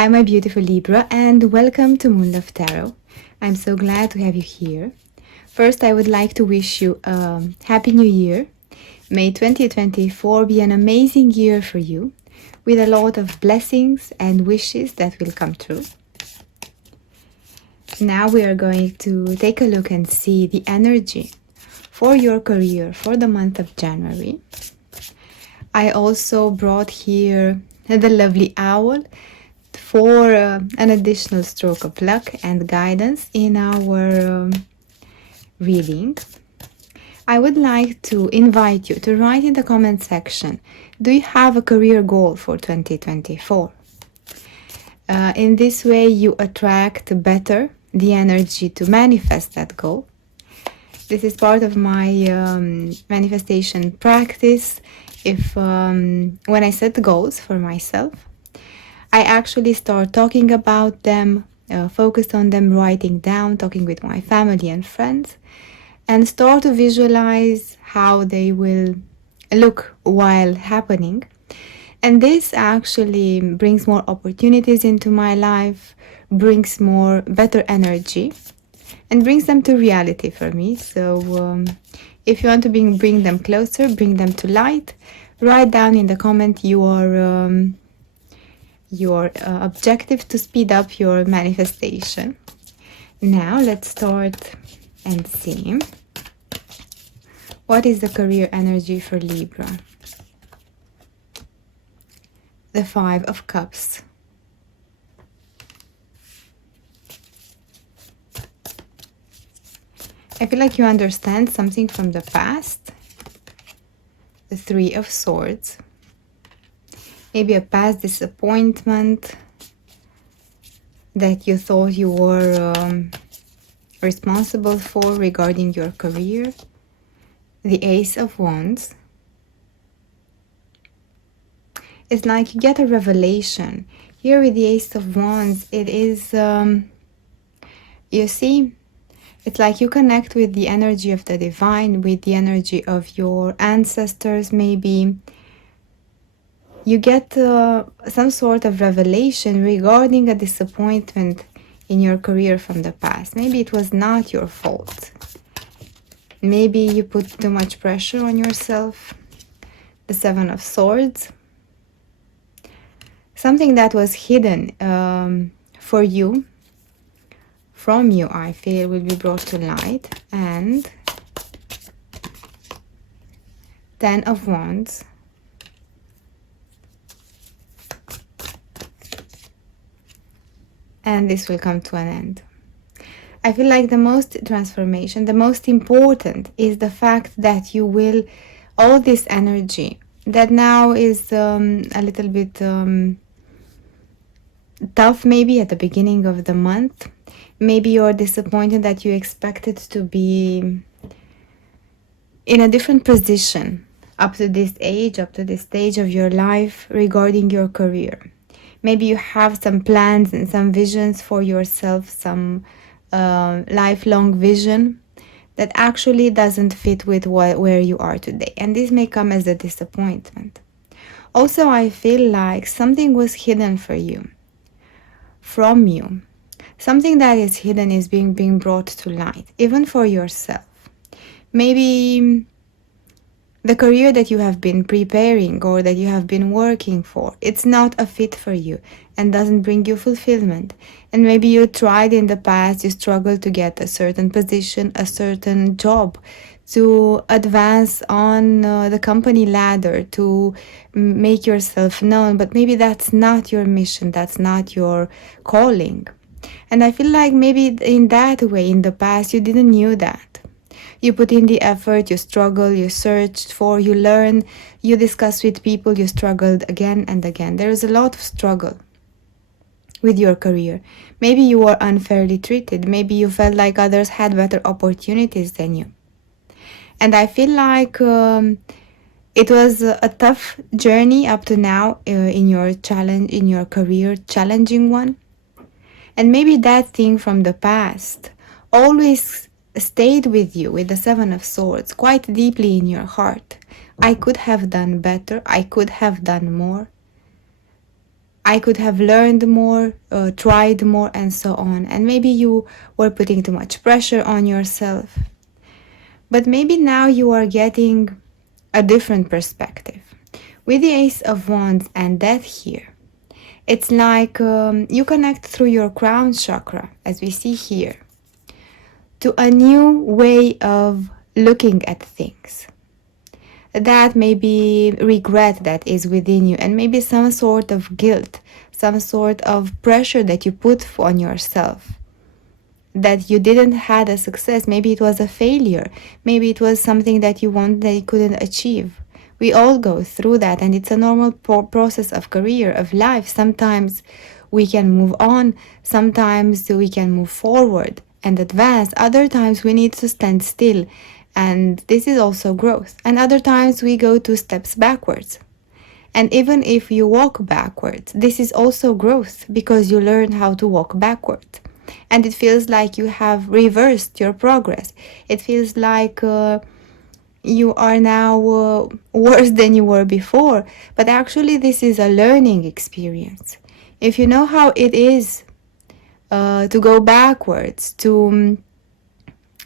Hi, my beautiful Libra, and welcome to Moon Love Tarot. I'm so glad to have you here. First, I would like to wish you a Happy New Year. May 2024 be an amazing year for you, with a lot of blessings and wishes that will come true. Now we are going to take a look and see the energy for your career for the month of January. I also brought here the lovely owl for an additional stroke of luck and guidance in our reading. I would like to invite you to write in the comment section, do you have a career goal for 2024? In this way you attract better the energy to manifest that goal. This is part of my manifestation practice. When I set goals for myself, I actually start talking about them, focused on them, writing down, talking with my family and friends, and start to visualize how they will look while happening. And this actually brings more opportunities into my life, brings more better energy, and brings them to reality for me. So if you want to bring them closer, bring them to light, write down in the comment your objective to speed up your manifestation. Now let's start and see what is the career energy for Libra. The Five of Cups. I feel like you understand something from the past. The Three of Swords. Maybe a past disappointment that you thought you were responsible for regarding your career. The Ace of Wands. It's like you get a revelation. Here with the Ace of Wands, it is, you see, it's like you connect with the energy of the divine, with the energy of your ancestors maybe. You get some sort of revelation regarding a disappointment in your career from the past. Maybe it was not your fault. Maybe you put too much pressure on yourself. The Seven of Swords. Something that was hidden for you, from you, I feel, will be brought to light. And Ten of Wands. And this will come to an end. I feel like the most transformation, the most important is the fact that you will, all this energy that now is a little bit tough maybe at the beginning of the month. Maybe you're disappointed that you expected to be in a different position up to this age, up to this stage of your life regarding your career. Maybe you have some plans and some visions for yourself, some lifelong vision that actually doesn't fit with where you are today. And this may come as a disappointment. Also, I feel like something was hidden for you, from you. Something that is hidden is being brought to light, even for yourself. Maybe the career that you have been preparing or that you have been working for, it's not a fit for you and doesn't bring you fulfillment. And maybe you tried in the past, you struggled to get a certain position, a certain job, to advance on the company ladder, to make yourself known. But maybe that's not your mission, that's not your calling. And I feel like maybe in that way, in the past, you didn't knew that. You put in the effort, you struggle, you searched for, you learn, you discuss with people, you struggled again and again. There is a lot of struggle with your career. Maybe you were unfairly treated. Maybe you felt like others had better opportunities than you. And I feel like it was a tough journey up to now in your challenge, in your career, challenging one. And maybe that thing from the past always stayed with you, with the Seven of Swords, quite deeply in your heart. I could have done better. I could have done more. I could have learned more, tried more, and so on. And maybe you were putting too much pressure on yourself. But maybe now you are getting a different perspective. With the Ace of Wands and Death here, it's like you connect through your crown chakra, as we see here, to a new way of looking at things. That may be regret that is within you, and maybe some sort of guilt, some sort of pressure that you put on yourself, that you didn't had a success. Maybe it was a failure, maybe it was something that you wanted that you couldn't achieve. We all go through that, and it's a normal process of career, of life. Sometimes we can move on, sometimes we can move forward and advance, other times we need to stand still, and this is also growth. And other times we go 2 steps backwards. And even if you walk backwards, this is also growth, because you learn how to walk backwards. And it feels like you have reversed your progress. It feels like you are now worse than you were before. But actually, this is a learning experience. If you know how it is to go backwards, to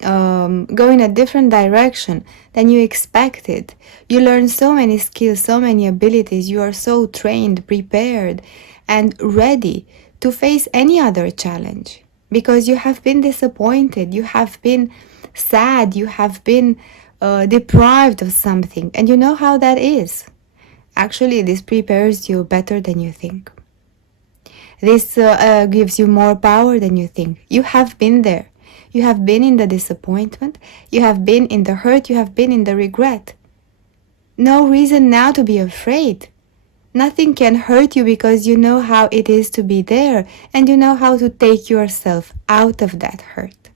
go in a different direction than you expected, you learn so many skills, so many abilities. You are so trained, prepared, and ready to face any other challenge, because you have been disappointed, you have been sad, you have been deprived of something, and you know how that is. Actually, this prepares you better than you think. This gives you more power than you think. You have been there. You have been in the disappointment. You have been in the hurt. You have been in the regret. No reason now to be afraid. Nothing can hurt you, because you know how it is to be there, and you know how to take yourself out of that hurt,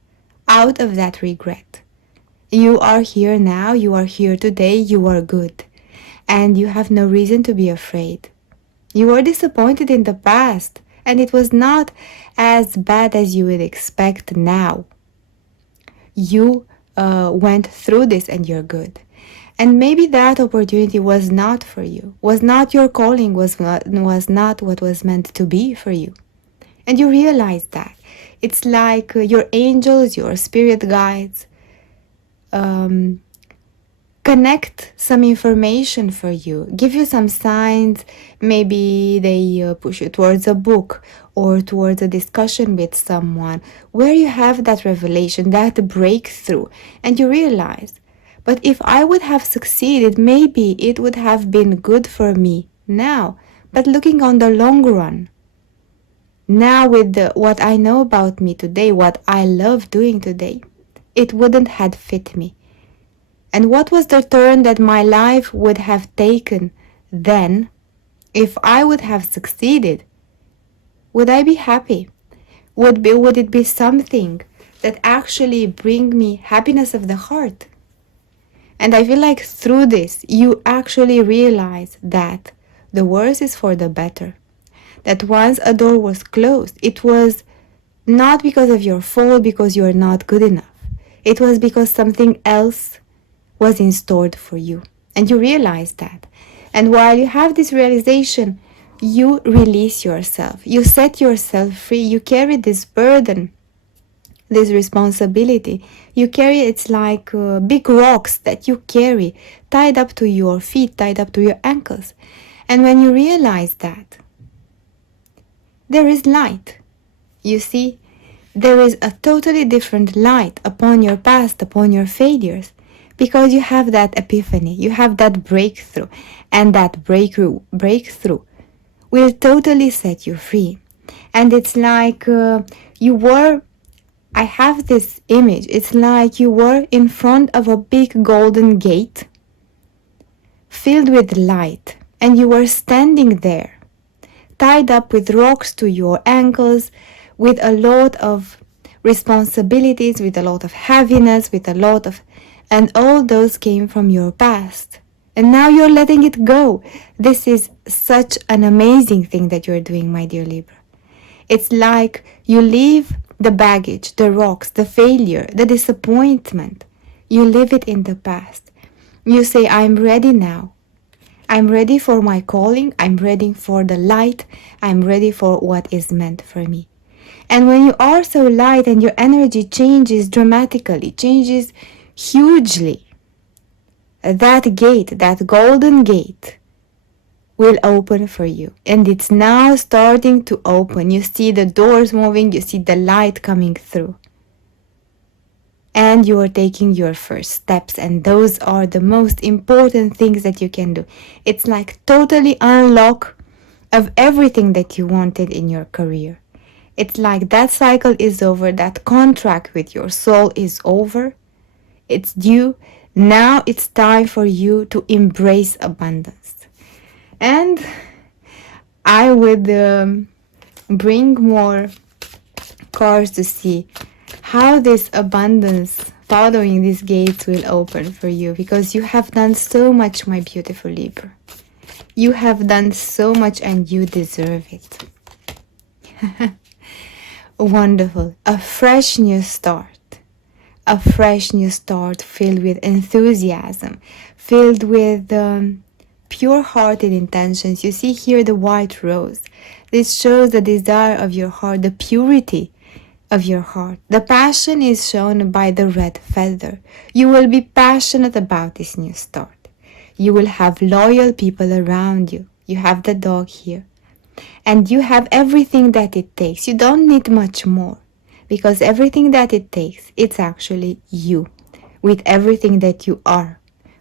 out of that regret. You are here now. You are here today. You are good. And you have no reason to be afraid. You were disappointed in the past, and it was not as bad as you would expect now. You went through this, and you're good. And maybe that opportunity was not for you, was not your calling, was not what was meant to be for you. And you realize that. It's like your angels, your spirit guides, connect some information for you, give you some signs. Maybe they push you towards a book or towards a discussion with someone where you have that revelation, that breakthrough, and you realize, but if I would have succeeded, maybe it would have been good for me now. But looking on the long run, now with what I know about me today, what I love doing today, it wouldn't have fit me. And what was the turn that my life would have taken then if I would have succeeded? Would I be happy? Would it be something that actually bring me happiness of the heart? And I feel like through this, you actually realize that the worse is for the better. That once a door was closed, it was not because of your fault, because you are not good enough. It was because something else was in store for you. And you realize that. And while you have this realization, you release yourself. You set yourself free. You carry this burden, this responsibility. You carry, it's like big rocks that you carry, tied up to your feet, tied up to your ankles. And when you realize that, there is light. You see, there is a totally different light upon your past, upon your failures, because you have that epiphany, you have that breakthrough, and that breakthrough will totally set you free. And it's like I have this image, it's like you were in front of a big golden gate filled with light, and you were standing there, tied up with rocks to your ankles, with a lot of responsibilities, with a lot of heaviness, and all those came from your past. And now you're letting it go. This is such an amazing thing that you're doing, my dear Libra. It's like you leave the baggage, the rocks, the failure, the disappointment. You leave it in the past. You say, I'm ready now. I'm ready for my calling. I'm ready for the light. I'm ready for what is meant for me. And when you are so light and your energy changes dramatically, changes hugely, that gate, that golden gate, will open for you. And it's now starting to open. You see the doors moving, you see the light coming through. And you are taking your first steps, and those are the most important things that you can do. It's like totally unlock of everything that you wanted in your career. It's like that cycle is over, that contract with your soul is over. It's due. Now it's time for you to embrace abundance. And I would bring more cards to see how this abundance following these gates will open for you, because you have done so much, my beautiful Libra. You have done so much and you deserve it. Wonderful. A fresh new start. A fresh new start filled with enthusiasm, filled with pure-hearted intentions. You see here the white rose. This shows the desire of your heart, the purity of your heart. The passion is shown by the red feather. You will be passionate about this new start. You will have loyal people around you. You have the dog here. And you have everything that it takes. You don't need much more, because everything that it takes, it's actually you, with everything that you are,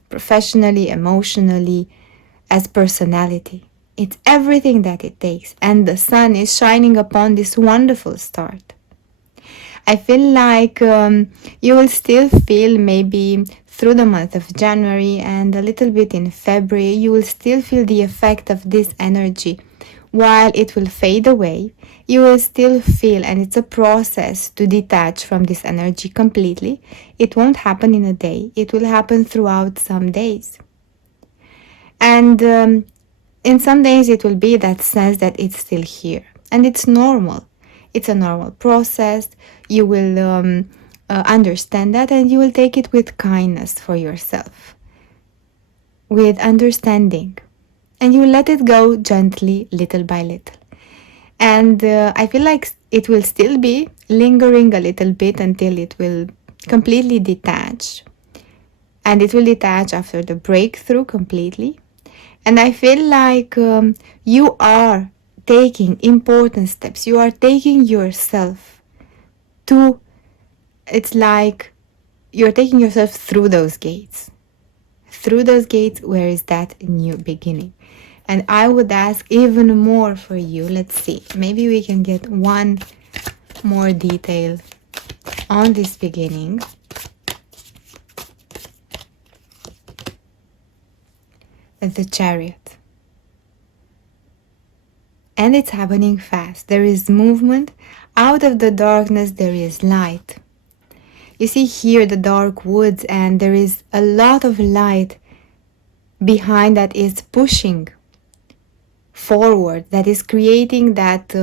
professionally, emotionally, as personality. It's everything that it takes. And the sun is shining upon this wonderful start. I feel like you will still feel, maybe through the month of January and a little bit in February, you will still feel the effect of this energy. While it will fade away, you will still feel, and it's a process to detach from this energy completely. It won't happen in a day. It will happen throughout some days. And in some days it will be that sense that it's still here. And it's normal. It's a normal process. You will understand that, and you will take it with kindness for yourself, with understanding. And you let it go gently, little by little. And I feel like it will still be lingering a little bit until it will completely detach. And it will detach after the breakthrough completely. And I feel like you are taking important steps. You are taking yourself to, it's like you're taking yourself through those gates. Through those gates, where is that new beginning? And I would ask even more for you. Let's see. Maybe we can get one more detail on this beginning. The Chariot. And it's happening fast. There is movement. Out of the darkness, there is light. You see here the dark woods, and there is a lot of light behind that is pushing forward, that is creating that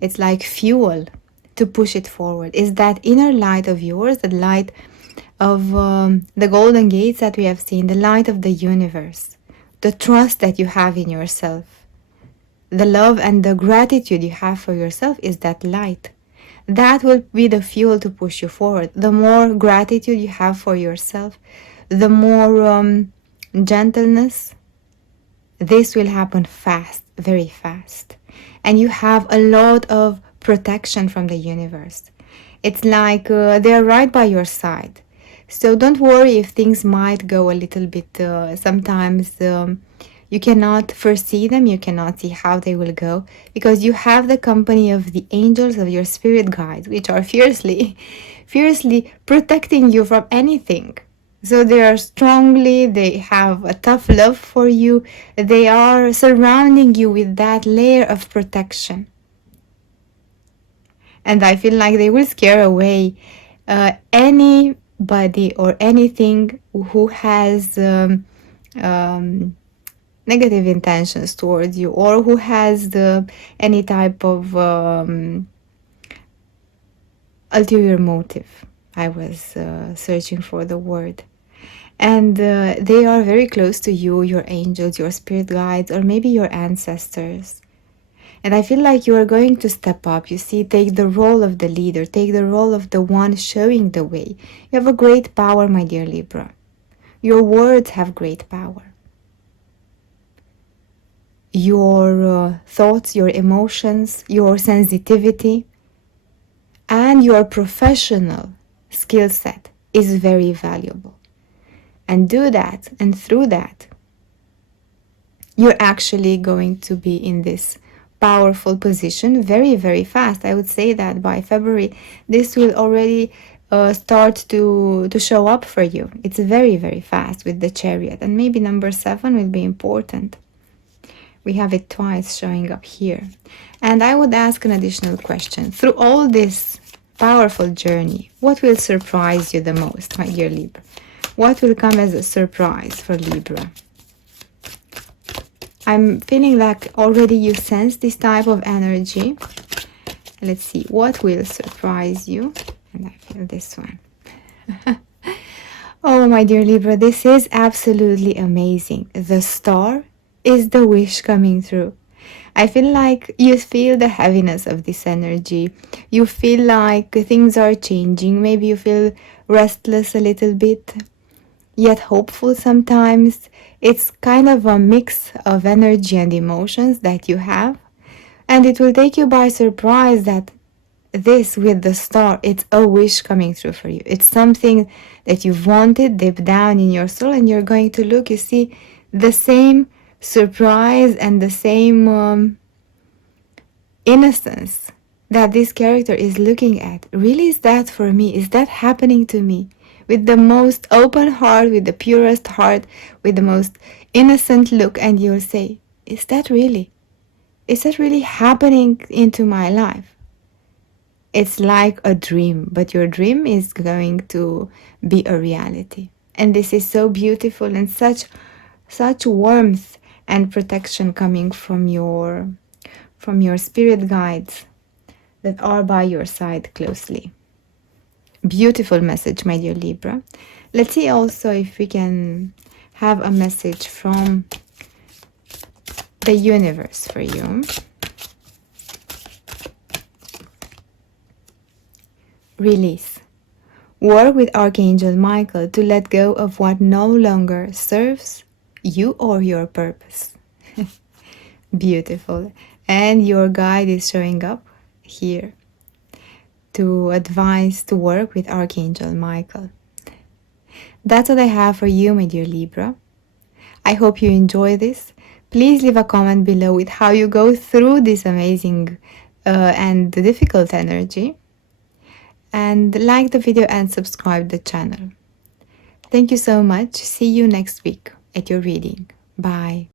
it's like fuel to push it forward. Is that inner light of yours, the light of the golden gates that we have seen, the light of the universe, the trust that you have in yourself, the love and the gratitude you have for yourself is that light. That will be the fuel to push you forward. The more gratitude you have for yourself, the more gentleness, this will happen fast, very fast. And you have a lot of protection from the universe. It's like they're right by your side. So don't worry if things might go a little bit, sometimes you cannot foresee them, you cannot see how they will go, because you have the company of the angels, of your spirit guides, which are fiercely protecting you from anything. So they are strongly, they have a tough love for you. They are surrounding you with that layer of protection. And I feel like they will scare away anybody or anything who has negative intentions towards you, or who has any type of ulterior motive. I was searching for the word. And they are very close to you, your angels, your spirit guides, or maybe your ancestors. And I feel like you are going to step up. You see, take the role of the leader, take the role of the one showing the way. You have a great power, my dear Libra. Your words have great power. Your thoughts, your emotions, your sensitivity, and your professional skill set is very valuable. And do that, and through that, you're actually going to be in this powerful position very, very fast. I would say that by February, this will already start to show up for you. It's very, very fast with the Chariot. And maybe number 7 will be important. We have it twice showing up here. And I would ask an additional question. Through all this powerful journey, what will surprise you the most, my dear Libra? What will come as a surprise for Libra? I'm feeling like already you sense this type of energy. Let's see, what will surprise you? And I feel this one. Oh, my dear Libra, this is absolutely amazing. The star is the wish coming true. I feel like you feel the heaviness of this energy. You feel like things are changing. Maybe you feel restless a little bit, yet hopeful sometimes. It's kind of a mix of energy and emotions that you have. And it will take you by surprise that this with the star, it's a wish coming true for you. It's something that you've wanted deep down in your soul, and you're going to look, you see, the same surprise and the same innocence that this character is looking at. Really, is that for me? Is that happening to me? With the most open heart, with the purest heart, with the most innocent look, and you'll say, is that really? Is that really happening into my life? It's like a dream, but your dream is going to be a reality. And this is so beautiful, and such warmth and protection coming from your spirit guides that are by your side closely. Beautiful message, my dear Libra. Let's see also if we can have a message from the universe for you. Release. Work with Archangel Michael to let go of what no longer serves you or your purpose. Beautiful. And your guide is showing up here to advise to work with Archangel Michael. That's what I have for you, my dear Libra. I hope you enjoy this. Please leave a comment below with how you go through this amazing and difficult energy. And like the video and subscribe the channel. Thank you so much. See you next week at your reading. Bye.